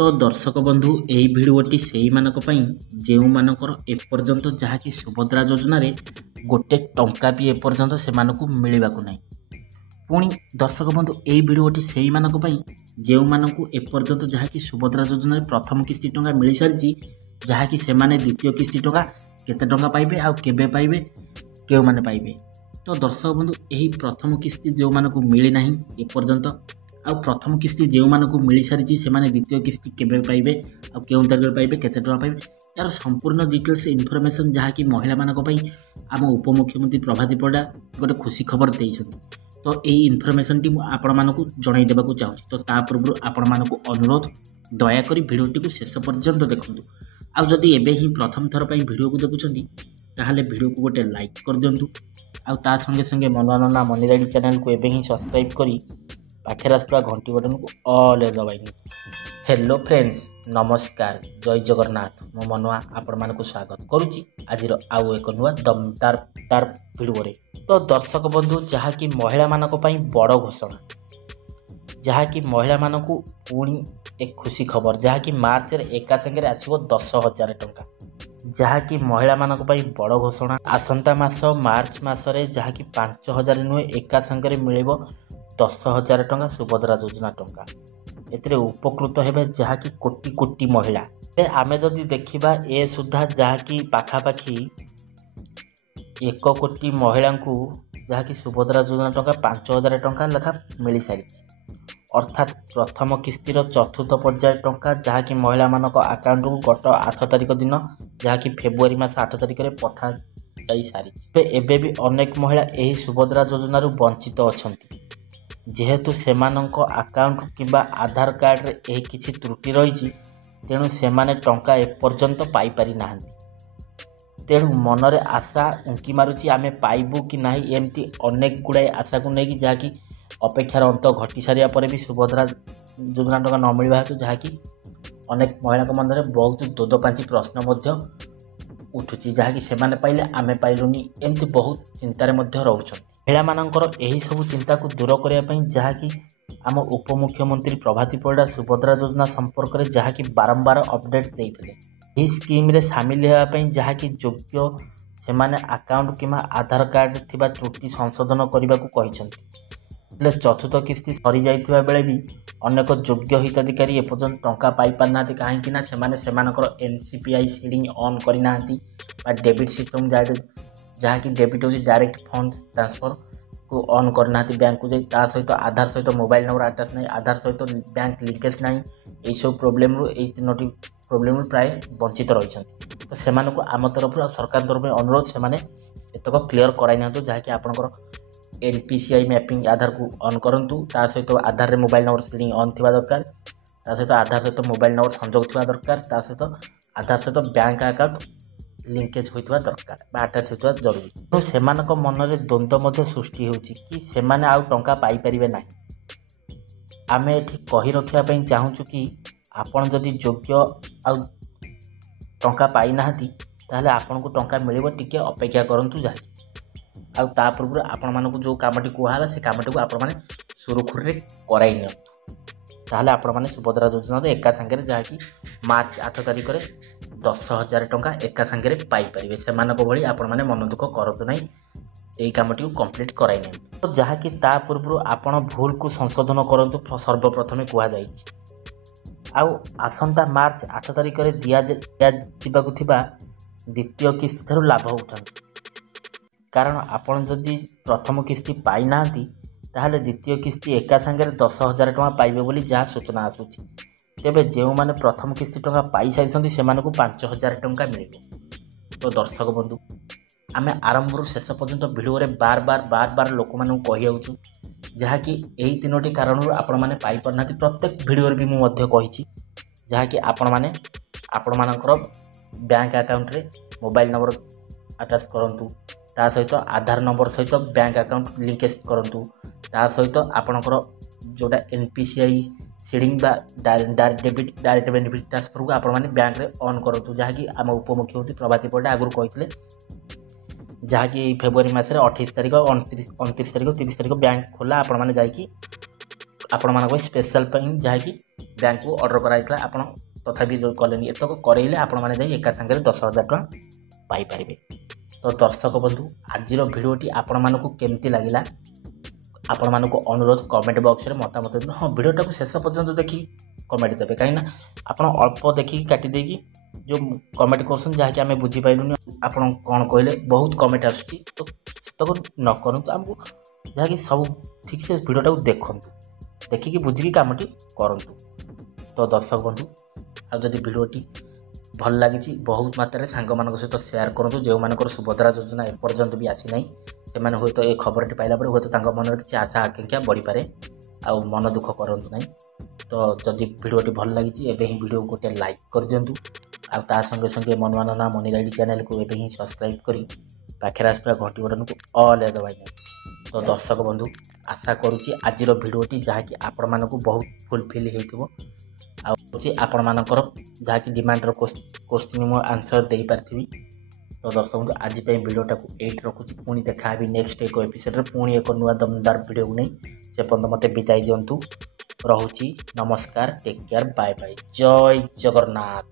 तो दर्शक बंधु यही भिडटी से जो मानकर एपर्यंत जहाँकि सुभद्रा योजन गोटे टंका भी एपर्यंत से मिलवा ना पुणी दर्शक बंधु यही भिडटी से जो मानक एपर्यंत जहाँकि सुभद्रा योजन प्रथम किस्ती टंका मिल सारी जहाँकि से द्वितीय किस्ती टंका केते टंका पाइबे आ केबे पाइबे केउ माने पाइबे। तो दर्शक बंधु यही प्रथम किस्ती जो मानक मिली ना एपर्यंत आ प्रथम किस्ती जो मानक मिल सारी से द्वितीय किस्ती केबे पाइबे आ केउ तारिख पाइबे केते टंका पाइबे यार संपूर्ण डिटेल्स इनफॉरमेशन जहाँकि महिला मानक आम उपमुख्यमंत्री प्रभाती परिडा गोटे खुशी खबर देइछन। तो यही इनफॉरमेशन टी आपण मानक जणाई देबाकू चाहूँ। तो ता पूर्व आपण मानक अनुरोध दयाकोरी भिडियोटी को शेष पर्यंत देखंतु। आ जदि एबे ही प्रथम थर पई भिडियो को देखुछंती ताहले भिडियो को गोटे लाइक कर दियंतु। आ ता संगे संगे मनोरंजन मनीराडी चैनल को एबे ही सब्सक्राइब करी पाखे आसुवा घंटी बटन को ऑल दबाई। हेलो फ्रेंड्स नमस्कार जय जगन्नाथ मो मनुआ आपण मानक स्वागत करुच्ची आज आउ एक नुआ दमदार भिडियो रे। तो दर्शक बंधु जहाँकि महिला मानक पई बड़ घोषणा जहाँकि महिला मानक पुणी एक खुशी खबर जहाँकि मार्च रे एका संगे आसो 10,000 टंका जहाँकि महिला मानक पई बड़ घोषणा आसंता मास मार्च मासरे जहाँकि 5,000 नुहे एका संगे मिलिबो 10,000 टंका सुभद्रा योजना टंका एतिरे उपकृत हेबे जहाँकि कोटी कोटी महिला। आमे जदि देखिबा ए सुधा जहाँकि पाखापाखि 1 कोटी महिला को जहाँकि सुभद्रा योजना टंका 5,000 टंका लेखा मिल सारी अर्थात प्रथम किस्तीर चतुर्थ पर्याय टंका जहाँकि महिला मानक आकाउंट को गत 8 तारिख दिन जहाँकि फेब्रुआरी मास 8 तारिख में पठा जाई सारी एबे भी अनेक महिला यही सुभद्रा योजन वंचित अच्छा जेहेतु सेमानंक आकाउंट किंबा आधार कार्ड रे यही किछि त्रुटि रही तेणु सेमाने टंका एपर्यंत पाई पारि नाहंती। तेणु मनरे आशा उंकी मारुची आमे पाइबू कि नाही एमती अनेक गुड़ाए आशा को लेकिन जहाँकि अपेक्षार अंत घटी सारिया पर भी सुभद्रा योजना टंका न मिलवा हेतु जहाँकि अनेक महिला मन में बहुत दोदपांची प्रश्न उठुची जहाँकि सेमाने पाइले आमे पाइलुनी एमती बहुत चिंतार रोचन। महिला मानकर यही सब चिंता को दूर करने जहाँकि आम उपमुख्यमंत्री प्रभाती परिडा सुभद्रा योजना संपर्क में जहाँकि बारंबार अपडेट देते स्कीम रे सामिल होगापी जहाँकि योग्य से आकाउंट कि आधार कार्ड थिबा त्रुटि संशोधन करने को कहते चतुर्थ किस्ती सरी जाइथिबा बेले भी अनेक योग्य हिताधिकारी एपर्यंत टंका पाई पारना कहीं सेमानकर एनसीपीआई सीडिंग ऑन करना डेबिट सिस्टम जहाँकि डेबिट हो डायरेक्ट फंड ट्रांसफर को ऑन करना बैंक को जाई सहित आधार सहित मोबाइल नंबर अटैच नहीं आधार सहित बैंक लिंकेज नहीं यही सब प्रोब्लेम तीनोटी प्रोब्लेम प्राय वंचित रही। तो से आम तरफ सरकार तरफ अनुरोध से एतक क्लीयर कराई ना जहाँकि आपंकर एनपीसीआई मैपिंग आधार को ऑन करूँ सहित आधार रे मोबाइल नंबर सीडिंग ऑन थी दरकार सहित आधार सहित मोबाइल नंबर संजोग थी दरकार सहित आधार सहित बैंक अकाउंट लिंकेज होता दरकार अटैच होता जरूरी। तो से मन में द्वंद्व सृष्टि होची कि सेमाने आउ टंका पाई परिबे ना आमे एठी कही रखिया चाहूँ कि आपण जदि योग्य आउ टंका पाई नाहंती ताहले आपन को टंका मिलिबो टिके अपेक्षा करंतु जहाँकि आ पूर्व आपण मानक जो कामटी कहला से कामटी को आपण माने सुरखुर रे कराई नियंतु ताहले आपण माने सुभद्रा योजना एका संगे जहाँकि मार्च 8 तारिख में 10,000 टंका एका संगे पाई परिबे सेमानक भली आपण माने मन दुख करतु नहीं यही कामटी को कंप्लीट कराई नहीं। तो जहाँकि ता पूर्व आपण भूल को संशोधन करंतु सर्वप्रथमे कहा जाइछि आउ आसंता मार्च 8 तारिख में दिया जिबाकु थिबा द्वितीय किस्ती थारु लाभ उठाନ୍ତୁ कारण आपण जदि प्रथम किस्ती पाई नाहंती ताहले द्वितीय किस्ती एका संगे 10,000 टंका पाइबे बोली जहाँ सूचना आसुछि तेबे जो माने प्रथम किस्ती टंका पाई सारी से 5,000 टंका मिले। तो दर्शक बंधु आमे आरंभ शेष पर्यंत भिडियो रे बार बार लोक मानू कही जहाँकि यही तीनोटी कारण आपण माने पाई पारना प्रत्येक भिडियो भी मुझे कही जहाँकि आपण मानकर बैंक अकाउंट रे मोबाइल नंबर अटैच करूँ ता सहित आधार नंबर सहित बैंक अकाउंट लिंकेज करूँ ता सहित आपणकर जोटा NPCI seeding direct benefit transfer को आपण बैंक रे ऑन करूँ जहाँकि आम उपमुख्यमंत्री प्रभाती परिडा आगुरी कहते जहाँकि फेब्रुआरी मास 28 तारिख 29 तारिख 30 तारिख बैंक खोला आपण मैंने जाकि आपण मान स्पेशल जहाँकि ବ୍ୟାଙ୍କକୁ ଅର୍ଡ଼ର କରାଯାଇଥିଲା ଆପଣ ତଥାପି ଯେଉଁ କଲେନି ଏତକ କରେଇଲେ ଆପଣମାନେ ଯାଇ ଏକା ସାଙ୍ଗରେ 10,000 ଟଙ୍କା ପାଇପାରିବେ। ତ ଦର୍ଶକ ବନ୍ଧୁ ଆଜିର ଭିଡ଼ିଓଟି ଆପଣମାନଙ୍କୁ କେମିତି ଲାଗିଲା ଆପଣମାନଙ୍କୁ ଅନୁରୋଧ କମେଣ୍ଟ ବକ୍ସରେ ମତାମତ ଦିଅନ୍ତୁ। ହଁ ଭିଡ଼ିଓଟାକୁ ଶେଷ ପର୍ଯ୍ୟନ୍ତ ଦେଖିକି କମେଣ୍ଟ ଦେବେ, କାହିଁକିନା ଆପଣ ଅଳ୍ପ ଦେଖିକି କାଟି ଦେଇକି ଯେଉଁ କମେଣ୍ଟ କରୁଛନ୍ତି ଯାହାକି ଆମେ ବୁଝିପାରିଲୁନି ଆପଣ କ'ଣ କହିଲେ ବହୁତ କମେଣ୍ଟ ଆସୁଛି। ତ ସେତକ ନ କରନ୍ତୁ, ଆମକୁ ଯାହାକି ସବୁ ଠିକ୍ସେ ଭିଡ଼ିଓଟାକୁ ଦେଖନ୍ତୁ, ଦେଖିକି ବୁଝିକି କାମଟି କରନ୍ତୁ। ତ ଦର୍ଶକ ବନ୍ଧୁ ଆଉ ଯଦି ଭିଡ଼ିଓଟି ଭଲ ଲାଗିଛି ବହୁତ ମାତ୍ରାରେ ସାଙ୍ଗମାନଙ୍କ ସହିତ ସେୟାର କରନ୍ତୁ। ଯେଉଁମାନଙ୍କର ସୁଭଦ୍ରା ଯୋଜନା ଏପର୍ଯ୍ୟନ୍ତ ବି ଆସିନାହିଁ ସେମାନେ ହୁଏତ ଏ ଖବରଟି ପାଇଲା ପରେ ହୁଏତ ତାଙ୍କ ମନରେ କିଛି ଆଶା ଆକାଂକ୍ଷା ବଢ଼ିପାରେ, ଆଉ ମନ ଦୁଃଖ କରନ୍ତୁ ନାହିଁ। ତ ଯଦି ଭିଡ଼ିଓଟି ଭଲ ଲାଗିଛି ଏବେ ହିଁ ଭିଡ଼ିଓକୁ ଗୋଟେ ଲାଇକ୍ କରିଦିଅନ୍ତୁ, ଆଉ ତା ସଙ୍ଗେ ସଙ୍ଗେ ମନମାନନା ମନି ରାଇଡ଼ି ଚ୍ୟାନେଲକୁ ଏବେ ହିଁ ସବସ୍କ୍ରାଇବ୍ କରି ପାଖରେ ଆସିଥିବା ଘଣ୍ଟି ବଟନକୁ ଅଲ୍ ଦବାଇବେ। ତ ଦର୍ଶକ ବନ୍ଧୁ ଆଶା କରୁଛି ଆଜିର ଭିଡ଼ିଓଟି ଯାହାକି ଆପଣମାନଙ୍କୁ ବହୁତ ଫୁଲଫିଲ୍ ହେଇଥିବ, ଆଉ ଆପଣମାନଙ୍କର ଯାହାକି ଡିମାଣ୍ଡର କୋଶ୍ଚିନ୍ ମୁଁ ଆନ୍ସର୍ ଦେଇପାରିଥିବି। ତ ଦର୍ଶକ ବନ୍ଧୁ ଆଜି ପାଇଁ ଭିଡ଼ିଓଟାକୁ ଏଇଠି ରଖୁଛି, ପୁଣି ଦେଖା ହେବି ନେକ୍ସଟ ଏକ ଏପିସୋଡ଼ରେ ପୁଣି ଏକ ନୂଆ ଦମଦାର ଭିଡ଼ିଓକୁ ନେଇ। ସେ ପର୍ଯ୍ୟନ୍ତ ମୋତେ ବିଦାୟ ଦିଅନ୍ତୁ, ରହୁଛି ନମସ୍କାର, ଟେକ୍ କେୟାର, ବାଏ ବାଏ, ଜୟ ଜଗନ୍ନାଥ।